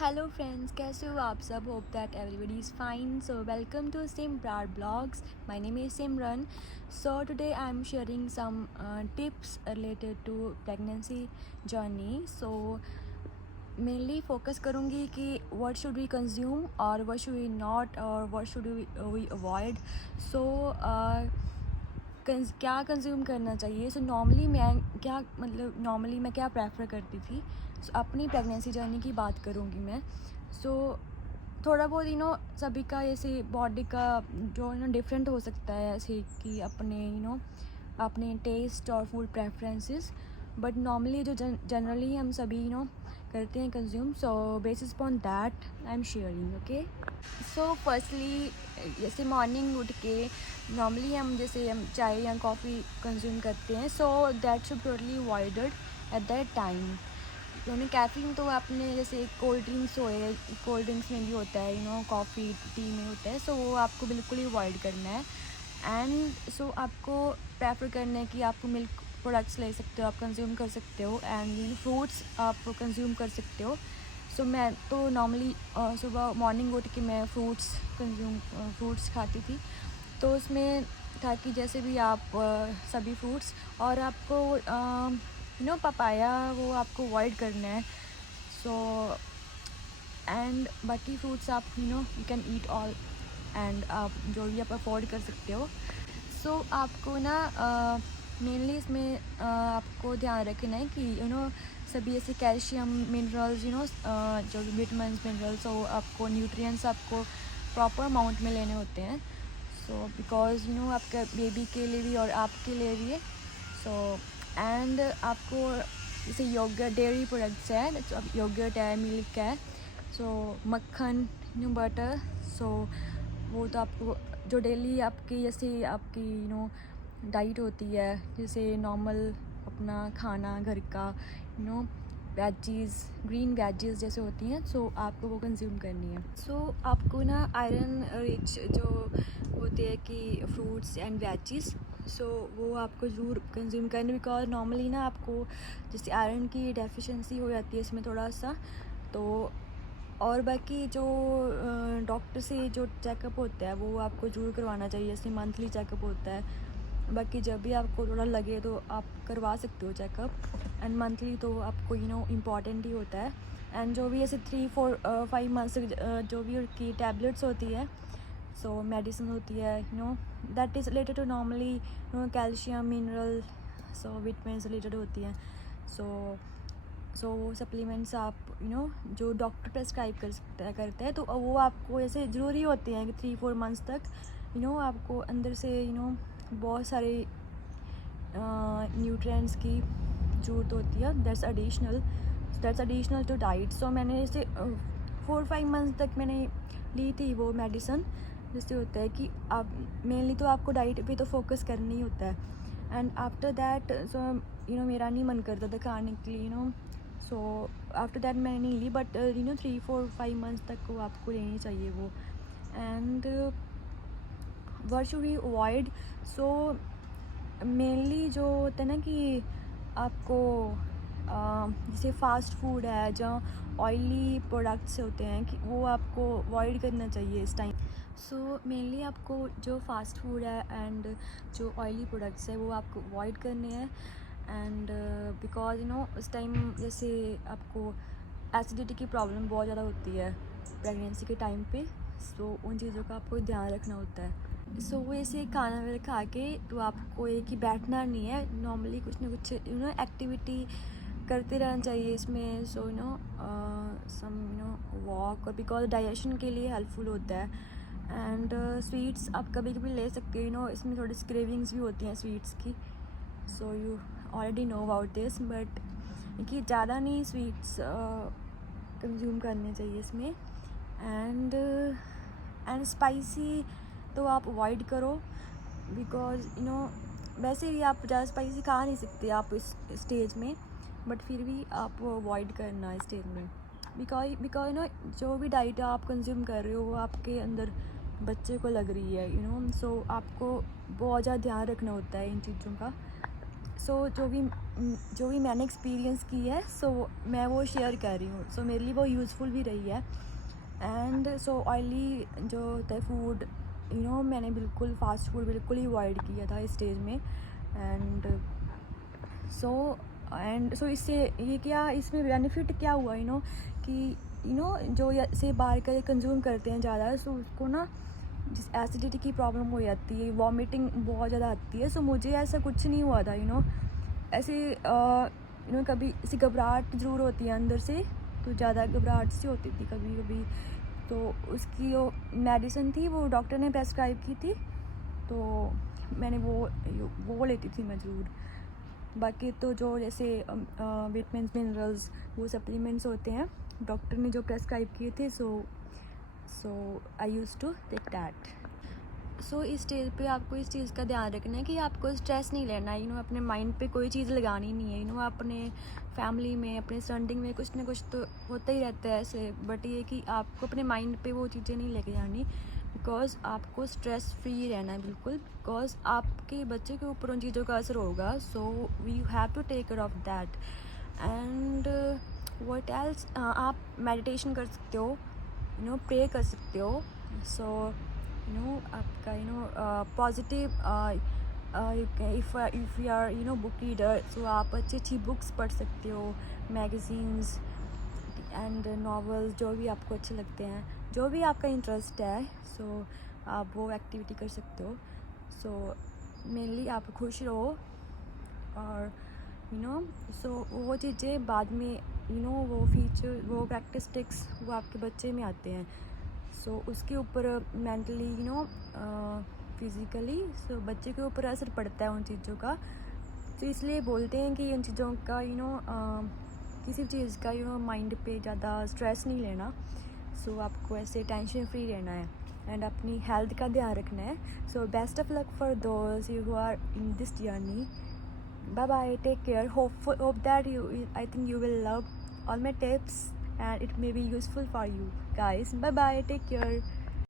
Hello friends, कैसे हो आप सब? Hope that everybody is fine. So welcome to Simrar blogs. My name is Simran. So today I am sharing some tips related to pregnancy journey. So mainly focus करूँगी कि what should we consume और what should we not और what should we avoid. So क्या consume करना चाहिए. So normally मैं क्या prefer करती थी. सो अपनी प्रेगनेंसी जर्नी की बात करूँगी मैं. सो थोड़ा बहुत सभी का ऐसे बॉडी का जो डिफरेंट हो सकता है, ऐसे कि अपने टेस्ट और फूड प्रेफरेंसेस. बट नॉर्मली जो जनरली हम सभी करते हैं consume. So basis upon that I am sharing. Okay. So firstly जैसे मॉर्निंग उठ के नॉर्मली हम चाय या कॉफ़ी कंज्यूम करते हैं. So that should totally avoided at that time. Caffeine तो आपने जैसे कोल्ड ड्रिंक्स में भी होता है, कॉफ़ी टी में होता है. सो वो आपको बिल्कुल ही अवॉइड करना है. एंड सो आपको प्रेफर करना है कि आपको मिल्क प्रोडक्ट्स ले सकते हो, आप कंज्यूम कर सकते हो. एंड फ्रूट्स आप कंज्यूम कर सकते हो. सो मैं तो नॉर्मली सुबह मॉर्निंग उठ के मैं फ्रूट्स खाती थी. तो उसमें था कि जैसे भी आप सभी फ्रूट्स और आपको पपाया वो आपको अवॉइड करना है. सो एंड बाकी फ्रूट्स आप you can eat all. And आप जो भी आप अफोर्ड कर सकते हो. सो आपको मेनली इसमें आपको ध्यान रखना है कि सभी ऐसे कैल्शियम मिनरल्स जो विटामिन्स मिनरल्स हो, आपको न्यूट्रिएंट्स आपको प्रॉपर अमाउंट में लेने होते हैं. सो बिकॉज आपका बेबी के लिए भी और आपके लिए भी. सो एंड आपको जैसे योगर्ट डेयरी प्रोडक्ट्स है, योगर्ट है, मिल्क है, सो मक्खन, बटर. सो वो तो आपको जो डेली आपकी जैसे आपकी डाइट होती है, जैसे नॉर्मल अपना खाना घर का वेजीज़, ग्रीन वेजीज़ जैसे होती हैं. सो आपको वो कंज्यूम करनी है. सो आपको आयरन रिच जो होते हैं कि फ्रूट्स एंड वेजीज़, सो वो आपको ज़रूर कंज्यूम करनी. बिकॉज नॉर्मली आपको जैसे आयरन की डेफिशिएंसी हो जाती है इसमें थोड़ा सा. तो और बाकी जो डॉक्टर से जो चेकअप होता है वो आपको ज़रूर करवाना चाहिए. जैसे मंथली चेकअप होता है. बाकी जब भी आपको थोड़ा लगे तो आप करवा सकते हो चेकअप. एंड मंथली तो आपको इम्पॉर्टेंट ही होता है. एंड जो भी ऐसे 3-4-5 मंथ्स जो भी उनकी टैबलेट्स होती है, सो मेडिसिन होती है that is related to normally calcium mineral, so vitamin related होती हैं. सो वो सप्लीमेंट्स आप जो डॉक्टर प्रेस्क्राइब करते हैं तो वो आपको ऐसे ज़रूरी होते हैं कि 3-4 मंथ्स तक आपको अंदर से बहुत सारे न्यूट्रिएंट्स की ज़रूरत होती है. That's additional to diet. So मैंने जैसे 4-5 मंथ्स तक मैंने ली थी वो मेडिसिन. जिससे होता है कि आप मेनली तो आपको डाइट पे तो फोकस करना ही होता है. एंड आफ्टर दैट सो मेरा नहीं मन करता था खाने के लिए. सो आफ्टर दैट मैंने नहीं ली. बट 3-4-5 मंथ्स तक वो आपको लेनी चाहिए वो. And what should we avoid. So mainly जो होता है ना कि आपको जैसे फास्ट फूड है, जहाँ ऑयली प्रोडक्ट्स होते हैं कि वो आपको अवॉइड करना चाहिए इस टाइम. सो मेनली आपको जो फास्ट फूड है एंड जो ऑयली प्रोडक्ट्स है वो आपको अवॉइड करने हैं. एंड बिकॉज उस टाइम जैसे आपको एसिडिटी की प्रॉब्लम बहुत ज़्यादा होती है प्रेगनेंसी के टाइम पे. सो उन चीज़ों का आपको ध्यान रखना होता है. सो वैसे खाना वगैरह खा के तो आपको एक ही बैठना नहीं है. नॉर्मली कुछ ना कुछ एक्टिविटी करते रहना चाहिए इसमें. सो सम वॉक, और बिकॉज डाइजेशन के लिए हेल्पफुल होता है. एंड स्वीट्स आप कभी कभी ले सकते हो. इसमें थोड़ी क्रेविंग्स भी होती हैं स्वीट्स की. So you already know about this. But कि ज़्यादा नहीं स्वीट्स कंज्यूम करने चाहिए इसमें. एंड स्पाइसी तो आप अवॉइड करो. बिकॉज वैसे भी आप ज़्यादा स्पाइसी खा नहीं सकते आप इस स्टेज में. बट फिर भी आप अवॉइड करना इस स्टेज में. बिकॉज जो भी डाइट आप कंज्यूम कर रहे हो वो आपके अंदर बच्चे को लग रही है. सो आपको बहुत ज़्यादा ध्यान रखना होता है इन चीज़ों का. सो जो भी मैंने एक्सपीरियंस की है सो मैं वो शेयर कर रही हूँ. सो मेरे लिए वो यूज़फुल भी रही है. एंड सो ऑयली जो होता है फूड मैंने बिल्कुल फास्ट फूड बिल्कुल ही अवॉइड किया था इस स्टेज में. एंड सो इससे ये क्या इसमें बेनिफिट क्या हुआ कि जो से बाहर का कंज्यूम करते हैं ज़्यादा सो उसको ना जिस एसिडिटी की प्रॉब्लम हो जाती है, वॉमिटिंग बहुत ज़्यादा आती है. सो मुझे ऐसा कुछ नहीं हुआ था ऐसे कभी ऐसी घबराहट ज़रूर होती है अंदर से, तो ज़्यादा घबराहट सी होती थी कभी कभी. तो उसकी जो मेडिसिन थी वो डॉक्टर ने प्रेस्क्राइब की थी, तो मैंने वो लेती थी मैं ज़रूर. बाकी तो जो जैसे विटामिन्स मिनरल्स वो सप्लीमेंट्स होते हैं डॉक्टर ने जो प्रेस्क्राइब किए थे सो आई यूज़ टू टेक दैट. सो इस स्टेज पे आपको इस चीज़ का ध्यान रखना है कि आपको स्ट्रेस नहीं लेना है. अपने माइंड पे कोई चीज़ लगानी नहीं है. अपने फैमिली में अपने सराउंडिंग में कुछ ना कुछ तो होता ही रहता है ऐसे, बट ये कि आपको अपने माइंड पे वो चीज़ें नहीं लेके जानी, बिकॉज आपको स्ट्रेस फ्री रहना है बिल्कुल. बिकॉज आपके बच्चे के ऊपर उन चीज़ों का असर होगा. So we have to take care of that. And what else, आप मेडिटेशन कर सकते हो, प्रे कर सकते हो. सो आपका positive if you are book reader so आप अच्छी बुक्स पढ़ सकते हो, मैगज़ीन्स एंड नॉवेल्स जो भी आपको अच्छे लगते हैं, जो भी आपका इंटरेस्ट है. सो आप वो एक्टिविटी कर सकते हो. सो मेनली आप खुश रहो और सो वो चीज़ें बाद में वो फीचर वो प्रैक्टिस वो आपके बच्चे में आते हैं. सो उसके ऊपर मेंटली फिज़िकली सो बच्चे के ऊपर असर पड़ता है उन चीज़ों का. तो इसलिए बोलते हैं कि उन चीज़ों का किसी चीज़ का माइंड पे ज़्यादा स्ट्रेस नहीं लेना. सो आपको ऐसे टेंशन फ्री रहना है एंड अपनी हेल्थ का ध्यान रखना है. So best of luck for those who are in this journey. Bye bye, take care. Hope that I think you will love all my tips and it may be useful for you guys. Bye bye, take care.